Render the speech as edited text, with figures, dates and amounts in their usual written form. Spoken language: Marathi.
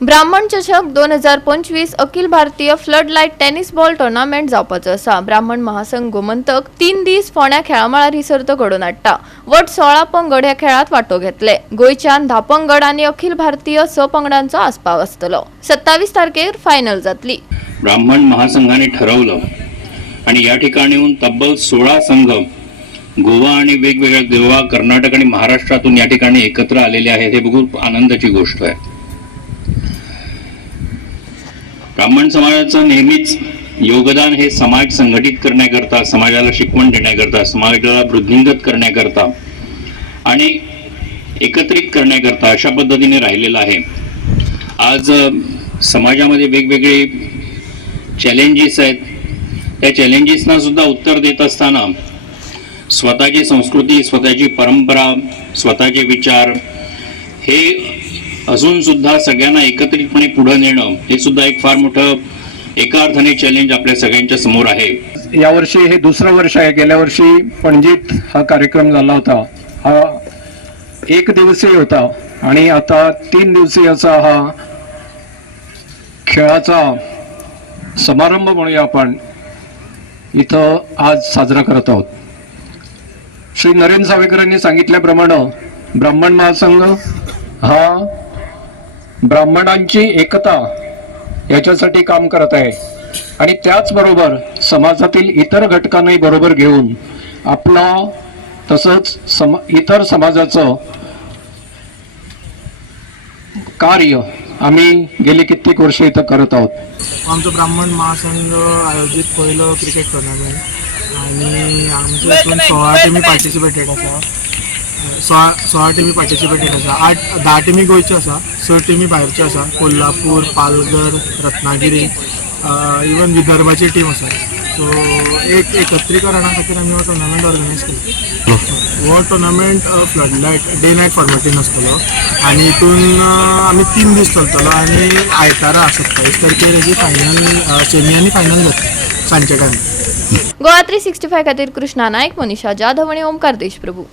ब्राह्मण चषक 2025 Akhil Bharatiya flood light tennis ball tournament जावपाचो आसा। ब्राह्मण महासंघ गोमंतक 3 दीस फोंड्या खेळामाळार सर्त घडोवन हाडटा। वट 16 पंगड ह्या खेळात वांटो घेतले। गोंयच्यान 10 पंगड आनी अखिल भारतीय 6 पंगडांचो आस्पाव आसतलो। 27 तारखेर फायनल जातली। ब्राह्मण महासंघाने ठरवलं आणि या ठिकाणीहून तब्बल 16 संघ गोवा आणि वेगवेगळ्या गोवा, कर्नाटक आणि महाराष्ट्रातून या ठिकाणी एकत्र आलेले आहेत। हे बघून आनंदाची गोष्ट आहे। ब्राह्मण समाजाचं नेहमीच योगदान हे समाज संघटित करण्याकरता, समाजाला शिकवण देण्याकरता, समाजाला वृद्धिंगत करण्याकरता आणि एकत्रित करण्याकरता अशा पद्धतीने राहिलेलं आहे। आज समाजामध्ये वेगवेगळे चॅलेंजेस आहेत। त्या चॅलेंजेसना सुद्धा उत्तर देत असताना स्वतःची संस्कृती, स्वतःची परंपरा, स्वतःचे विचार हे अजून सुद्धा सगळ्यांना एकत्रितपणे पुढे नेणं हे सुद्धा एक फार मोठं एका अर्थाने चॅलेंज आपल्या सगळ्यांच्या समोर आहे। यावर्षी हे दुसरं वर्ष आहे। गेल्या वर्षी पणजीत हा कार्यक्रम झाला होता। हा 1 दिवसीय होता आणि आता 3 दिवसीय असा हा खेळाचा समारंभ म्हणूया आपण इथं आज साजरा करत आहोत। श्री नरेंद्र सावेकरांनी सांगितल्याप्रमाणे ब्राह्मण महासंघ हा ब्राह्मणांची एकता याच्यासाठी काम करत आहे आणि त्याचबरोबर समाजातील इतर घटकांनाही बरोबर घेऊन आपला तसंच इतर समाजाचं कार्य आम्ही गेली कित्येक वर्ष इथं करत आहोत। आमचं ब्राह्मण महासंघ आयोजित पहिलं क्रिकेट टुर्नामेंट आणि आमच्या इथून 16 टीमी पार्टिसिपेटेड आसा। 16 टीमी पार्टिसिपेटेड आसा। 10 टीमी गोंयच्यो आसा, 6 टीमी भायरच्यो आसा। कोल्हापूर, पालघर, रत्नागिरी, इवन विदर्भाची टीम आसा। सो एक एकत्रीकरणा खातीर आमी हो टुर्नामेंट ऑर्गनायज केलो। हो tournament floodlight day night फॉर्मेटीन आसतलो आणि हितून आमी 3 दीस चलतलो आणि आयतारा 27 तारखेर हेजी फायनल, सेमी आनी फायनल जातली सांजच्या टायमार। गोवा 365 खातीर कृष्णा नायक, मनीषा जाधव आणि ओमकार देशप्रभू।